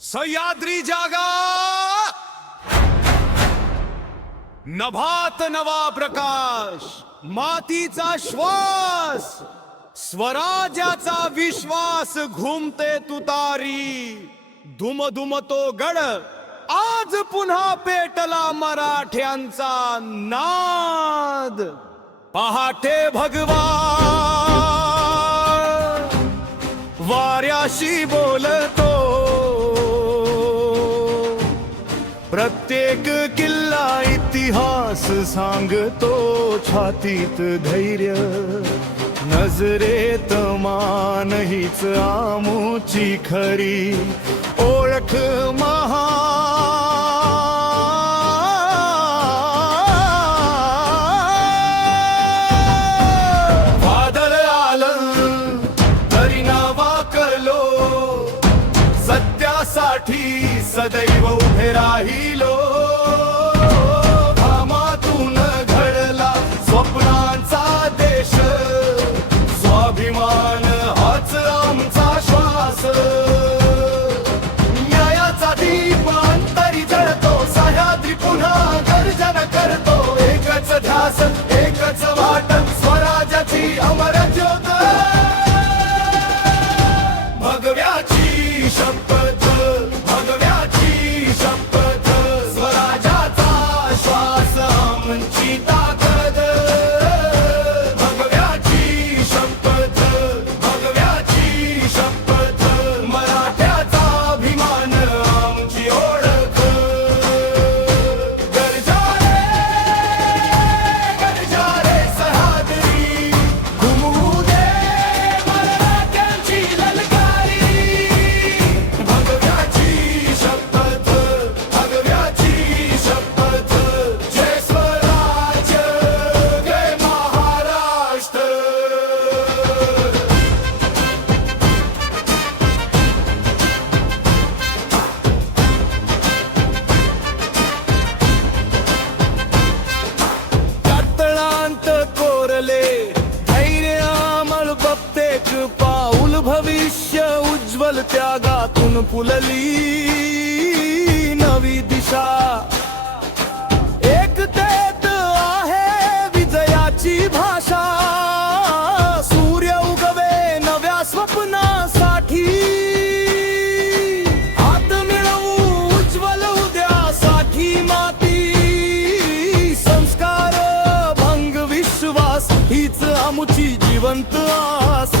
सह्याद्री जागा नभात नवा प्रकाश, मातीचा श्वास, स्वराज्याचा विश्वास घुमते तुतारी. धुम धुम तो गड आज पुन्हा पेटला मराठ्यांचा नाद. पहाटे भगवा वाऱ्याशी बोलतो, प्रत्येक किल्ला इतिहास सांगतो. छातीत धैर्य, नजरेत मान, हीच आमुची खरी ओळख. वादळ आलं तरी ना वाकलो, सत्यासाठी सदैव उभे राहिलो. घामातून घडला स्वप्नांचा देश, स्वाभिमान हाच आमचा श्वास. न्यायाचा दीप अंतरी जळतो, सह्याद्री पुन्हा गर्जन करतो. एकच ध्यास, एकच वाट, स्वराज्याची अमर ज्योत. भगव्याची शपथ, भगव्याची शपथ, स्वराज्याचा श्वास आमची ताकद. भगव्याची शपथ, भगव्याची शपथ, मराठ्याचा अभिमान आमची ओळख. गर्जा रे सह्याद्री, घुमू दे मराठ्यांची ललकारी. भगव्याची शपथ, भगव्याची शपथ, जय स्वराज्य, जय महाराष्ट्र. कातळांत कोरले धैर्य अमल, बप्तेक पाऊल भविष्य उज्ज्वल. त्यागातून फुलली नवी दिशा. एकतेत आहे विजयाची भाषा. सूर्य उगवे नव्या स्वप्नासाठी, हात मिळवू उज्ज्वल उद्यासाठी. माती, संस्कार, भंग, विश्वास, हीच आमची जिवंत आस.